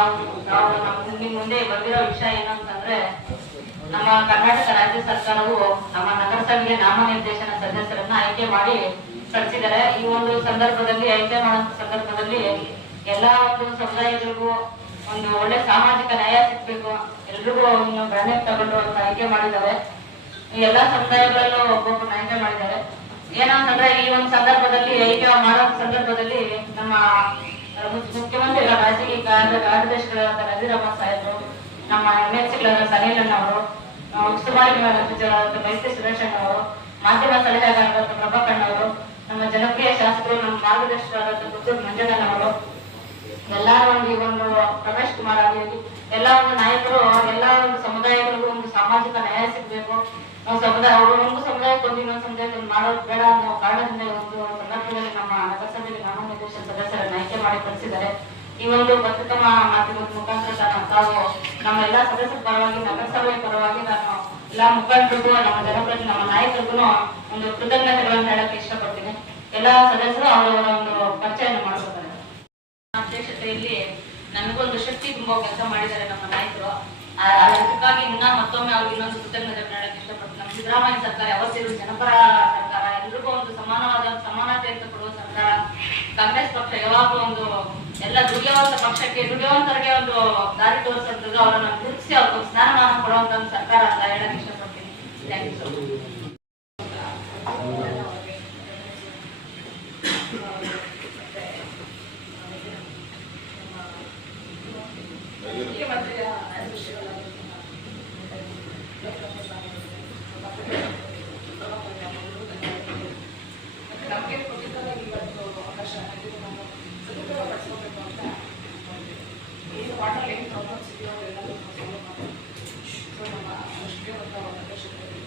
ನಾವು ನಮ್ಮ ಮುಂದೆ ಬಂದಿರೋ ವಿಷಯ ಏನು ಅಂತಂದ್ರೆ, ನಮ್ಮ ಕರ್ನಾಟಕ ರಾಜ್ಯ ಸರ್ಕಾರವು ನಮ್ಮ ನಗರಸಭೆಗೆ ನಾಮನಿರ್ದೇಶನ ಸದಸ್ಯರನ್ನ ಆಯ್ಕೆ ಮಾಡಿ ಕಳಿಸಿದ್ದಾರೆ. ಈ ಒಂದು ಸಂದರ್ಭದಲ್ಲಿ, ಆಯ್ಕೆ ಮಾಡೋ ಸಂದರ್ಭದಲ್ಲಿ ಎಲ್ಲಾ ಒಂದು ಸಮುದಾಯಗಳಿಗೂ ಒಂದು ಒಳ್ಳೆ ಸಾಮಾಜಿಕ ನ್ಯಾಯ ಸಿಗ್ಬೇಕು. ಎಲ್ರಿಗೂ ಒಂದು ಗಣನೆ ತಗೊಂಡು ಅಂತ ಆಯ್ಕೆ ಮಾಡಿದ್ದಾರೆ. ಎಲ್ಲಾ ಸಮುದಾಯಗಳಲ್ಲೂ ಒಬ್ಬೊಬ್ಬರು ಆಯ್ಕೆ ಮಾಡಿದ್ದಾರೆ. ಏನಂತಂದ್ರೆ, ಈ ಒಂದು ಸಂದರ್ಭದಲ್ಲಿ, ಆಯ್ಕೆ ಮಾಡೋ ಸಂದರ್ಭದಲ್ಲಿ ನಮ್ಮ ಮುಖ್ಯಮಂತ್ರಿಗಳ ರಾಜಕೀಯ ಕಾರ್ಯ- ಕಾರ್ಯದರ್ಶಿಗಳಾದ ನಜೀರಮ್ಮ ಸಾಹೇಬರು ನಮ್ಮ ಎಂ ಎಲ್ ಸಿಗಳಾದ ಸನೀಲಣ್ಣ ಅವರು ಉಸ್ತುವಾರಿ ಸಚಿವರಾದ ಮೈತ್ರಿ ಸುರೇಶ್ ಅಣ್ಣ ಅವರು ಮಾಧ್ಯಮ ಸಲಹೆಗಾರರಾದ ಪ್ರಭಾಕಣ್ಣವರು ನಮ್ಮ ಜನಪ್ರಿಯ ಶಾಸಕರು ನಮ್ಮ ಮಾರ್ಗದರ್ಶಕರಾದ ಪುತ್ತೂರು ಮಂಜಣ್ಣನ ಅವರು ಎಲ್ಲಾರು ಒಂದು ಈ ಒಂದು ರಮೇಶ್ ಕುಮಾರ್ ಆಗಿರಲಿ ಎಲ್ಲ ಒಂದು ನಾಯಕರು ಎಲ್ಲ ಒಂದು ಸಮುದಾಯಗಳಿಗೂ ಒಂದು ಸಾಮಾಜಿಕ ನ್ಯಾಯ ಸಿಗಬೇಕು ನಾವು ಸಮುದಾಯ ಅವರು ಒಂದು ಸಮುದಾಯಕ್ಕೊಂದು ಇನ್ನೊಂದು ಸಮುದಾಯಕ್ಕೆ ಒಂದು ಮಾಡೋದು ಬೇಡ ಅನ್ನೋ ಕಾರಣದಿಂದ ಒಂದು ಸಂದರ್ಭದಲ್ಲಿ ನಮ್ಮ ನಗರಸಭೆಗೆ ನಾಮನಿರ್ದೇಶನ ಸದಸ್ಯರನ್ನು ಆಯ್ಕೆ ಮಾಡಿ ಕಳಿಸಿದ್ದಾರೆ. ಈ ಒಂದು ಪ್ರತ್ಯುತ್ತಮ ಮಾಧ್ಯಮದ ಮುಖಾಂತರ ತಾನು- ತಾವು ನಮ್ಮ ಎಲ್ಲಾ ಸದಸ್ಯರ ಪರವಾಗಿ ನಗರಸಭೆಯ ಪರವಾಗಿ ನಾನು ಎಲ್ಲ ಮುಖಂಡರಿಗೂ, ನಮ್ಮ ಜನಪ್ರತಿ ನಮ್ಮ ನಾಯಕರಿಗೂ ಒಂದು ಕೃತಜ್ಞತೆಗಳನ್ನು ಹೇಳಕ್ಕೆ ಇಷ್ಟಪಡ್ತೀನಿ. ಎಲ್ಲ ಸದಸ್ಯರು ಅವರವರ ಒಂದು ಪರಿಚಯನ ಮಾಡ್ಕೊತಾರೆ. ಅಧ್ಯಕ್ಷತೆಯಲ್ಲಿ ನನಗೊಂದು ಶಕ್ತಿ ತುಂಬೋ ಕೆಲಸ ಮಾಡಿದ್ದಾರೆ ನಮ್ಮ ನಾಯಕರು. ಅದಕ್ಕಾಗಿ ಇನ್ನ ಮತ್ತೊಮ್ಮೆ ಅವ್ರಿಗೆ ಇನ್ನೊಂದು ಕೃತಜ್ಞತೆ ಹೇಳಕ್ಕೆ ಇಷ್ಟಪಡ್ತೀನಿ. ನಮ್ಮ ಸಿದ್ದರಾಮಯ್ಯ ಸರ್ಕಾರ ಯಾವತ್ತಿದ್ರು ಜನಪರ ಸರ್ಕಾರ, ಎಲ್ರಿಗೂ ಒಂದು ಸಮಾನವಾದ ಸರ್ಕಾರ ಕಾಂಗ್ರೆಸ್ ಪಕ್ಷ ಯಾವಾಗಲೂ ಒಂದು ಎಲ್ಲ ದುಡಿಯುವಂತ ಪಕ್ಷಕ್ಕೆ ದುಡಿಯುವಂತರಿಗೆ ಒಂದು ದಾರಿ ತೋರಿಸಂತದ್ದು ಅವರನ್ನ ಗುರುತಿಸಿ ಅವ್ರಿಗೆ ಸ್ನಾನಮಾನ ಕೊಡುವಂತ ಸರ್ಕಾರ ಅಂತ ಹೇಳಕ್ ಇಷ್ಟಪಡ್ತೀನಿ. ಥ್ಯಾಂಕ್ ಯು ಮಚ್ ನಮಗೆ ಕೊಟ್ಟಿದ್ದಾರೆ ಇವತ್ತು ಅವಕಾಶ ಇದು ನಾವು ಸದುಪಯೋಗ ಪಡಿಸ್ಕೋಬೇಕು ಅಂತ ಈ ವಾಟರ್ ಏನು ಪ್ರಾಬ್ಲಮ್ಸ್ ಇದೆಯೋ ಎಲ್ಲದೂ ಸಾಲ್ವ್ ಮಾಡಬೇಕು ಸೊ ನಮ್ಮ ಅಷ್ಟೇ ಒಂದು ಅಧ್ಯಕ್ಷತೆಯಲ್ಲಿ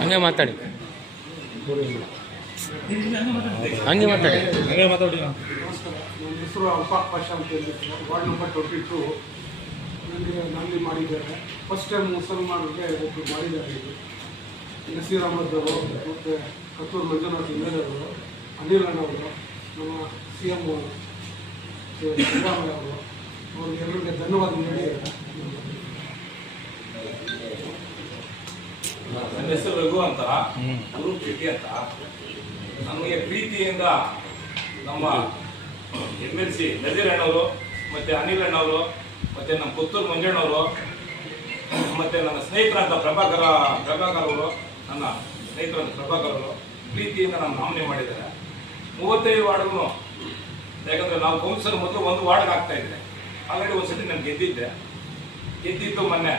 ಹಂಗೆ ಮಾತಾಡಿ. ಹಂಗೆ ಮಾತಾಡಿ. ನಮಸ್ಕಾರ ಮಾತಾಡಿ ಹೆಸರು ಪಾಷಾ ಅಂತ ಹೇಳ್ಬಿಟ್ಟು ವಾರ್ಡ್ ನಂಬರ್ ಟ್ವೆಂಟಿ ಟು. ನನಗೆ ನಾಮಿನಿ ಮಾಡಿದ್ದಾರೆ. ಫಸ್ಟ್ ಟೈಮ್ ಮುಸಲ್ಮಾನರಿಗೆ ಒಬ್ಬರು ಮಾಡಿದ್ದಾರೆ ಇದು. ನಸೀರ್ ಅಹಮದ್ ಅವರು ಮತ್ತು ಕತ್ತೂರು ಮಂಜುನಾಥ್ ಇಂದ್ರವರು ಅನಿಲ್ ಅಣ್ಣವರು ನಮ್ಮ ಸಿ ಎಂ ಸಿದ್ದರಾಮಯ್ಯ ಅವರು ಅವ್ರಿಗೆ ಎಲ್ಲರಿಗೆ ಧನ್ಯವಾದ ಹೇಳಿ ನನ್ನ ಹೆಸರು ರಘು ಅಂತ. ಗುರು ಶೆಟ್ಟಿ ಅಂತ. ನಮಗೆ ಪ್ರೀತಿಯಿಂದ ನಮ್ಮ ಎಂ ಎಲ್ ಸಿ ನಜೀರ್ ಅಣ್ಣವರು ಮತ್ತು ಅನಿಲ್ ಅಣ್ಣವರು ಮತ್ತು ನಮ್ಮ ಪುತ್ತೂರು ಮಂಜಣ್ಣವರು ಮತ್ತು ನನ್ನ ಸ್ನೇಹಿತರಾದ ಪ್ರಭಾಕರ ಪ್ರಭಾಕರ್ ಅವರು ನನ್ನ ಸ್ನೇಹಿತರಾದ ಪ್ರಭಾಕರ್ ಅವರು ಪ್ರೀತಿಯಿಂದ ನಮ್ಮ ನಾಮನೆ ಮಾಡಿದ್ದಾರೆ. ಮೂವತ್ತೈದು ವಾರ್ಡ್ಗೂ ಯಾಕಂದರೆ ನಾವು ಕೌನ್ಸಿಲ್ ಮೊದಲು ಒಂದು ವಾರ್ಡ್ಗೆ ಆಗ್ತಾ ಇದ್ದೆ. ಆಲ್ರೆಡಿ ಒಂದು ಸತಿ ನಾನು ಗೆದ್ದಿದ್ದೆ. ಗೆದ್ದಿದ್ದು ಮೊನ್ನೆ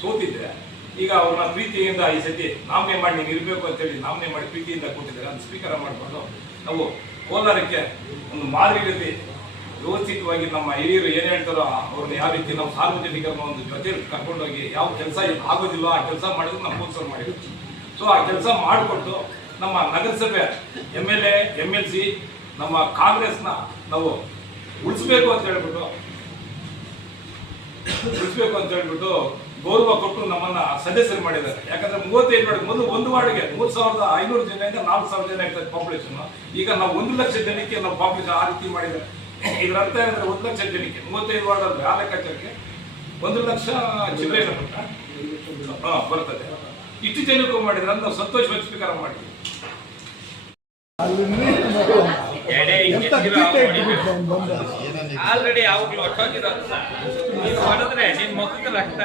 ಸೋತಿದ್ದೆ. ಈಗ ಅವ್ರನ್ನ ಪ್ರೀತಿಯಿಂದ ಈ ಸತಿ ನಾಮನೆ ಮಾಡಿ ನೀವು ಇರಬೇಕು ಅಂತೇಳಿ ನಾಮನೆ ಮಾಡಿ ಪ್ರೀತಿಯಿಂದ ಕೊಟ್ಟಿದ್ದಾರೆ ಅದನ್ನು ಸ್ವೀಕಾರ ಮಾಡಿಕೊಂಡು ನಾವು ಕೋಲಾರಕ್ಕೆ ಒಂದು ಮಾದರಿ ವ್ಯವಸ್ಥಿತವಾಗಿ ನಮ್ಮ ಹಿರಿಯರು ಏನು ಹೇಳ್ತಾರೋ ಅವ್ರನ್ನ ಯಾವ ರೀತಿ ನಾವು ಸಾರ್ವಜನಿಕರನ್ನ ಒಂದು ಜೊತೆ ಕರ್ಕೊಂಡೋಗಿ ಯಾವ ಕೆಲಸ ಆಗೋದಿಲ್ಲ, ಆ ಕೆಲಸ ಮಾಡಿದ್ರು ನಾವು ಪ್ರೋತ್ಸಾಹ ಮಾಡಿದ್ರು ಸೊ ಆ ಕೆಲಸ ಮಾಡಿಕೊಟ್ಟು ನಮ್ಮ ನಗರಸಭೆ M L A M L C ನಮ್ಮ ಕಾಂಗ್ರೆಸ್ನ ನಾವು ಉಳಿಸ್ಬೇಕು ಅಂತ ಹೇಳ್ಬಿಟ್ಟು, ಉಳಿಸ್ಬೇಕು ಅಂತ ಹೇಳ್ಬಿಟ್ಟು ಗೌರವ ಕೊಟ್ಟು ನಮ್ಮನ್ನ ಸದಸ್ಯರು ಮಾಡಿದ್ದಾರೆ. ಯಾಕಂದ್ರೆ ಮೂವತ್ತೈದು ವಾರ್ಡ್ ಮೊದಲು ಒಂದು ವಾರ್ಡ್ಗೆ ಮೂರ್ ಸಾವಿರದ ಐನೂರು ಜನದಿಂದ ನಾಲ್ಕು ಸಾವಿರ ಜನ ಇರ್ತದೆ ಪಾಪ್ಯುಲೇಷನ್ ಈಗ ನಾವು ಒಂದು ಲಕ್ಷ ಜನಕ್ಕೆ ನಾವು ಪಾಪ್ಯುಲೇಷನ್ ಆ ರೀತಿ ಮಾಡಿದ್ದಾರೆ. ಇದರ ಅರ್ಥ ಏನಂದ್ರೆ ಒಂದು ಲಕ್ಷ ಜನಕ್ಕೆ, ಮೂವತ್ತೈದು ವಾರ್ಡ್ ಅಂದ್ರೆ ಆ ಲೆಕ್ಕಾಚಾರಕ್ಕೆ ಒಂದು ಲಕ್ಷ ಚಿಲ್ಲರೆ ಬರ್ತದೆ. ಇಷ್ಟು ಜನಕ್ಕೂ ಮಾಡಿದ್ರೆ ಅಂತ ನಾವು ಸಂತೋಷವಾಗಿ ಸ್ವೀಕಾರ ಮಾಡಿದ್ವಿ. ಆಲ್ರೆಡಿ ಯಾವಾಗ್ಲೂ ಹೊಟ್ಟೋಗಿರೋದು ನೀನು ಹೊಡೆದ್ರೆ ನಿನ್ನ ಮುಖಕ್ಕೆ ರಕ್ತ.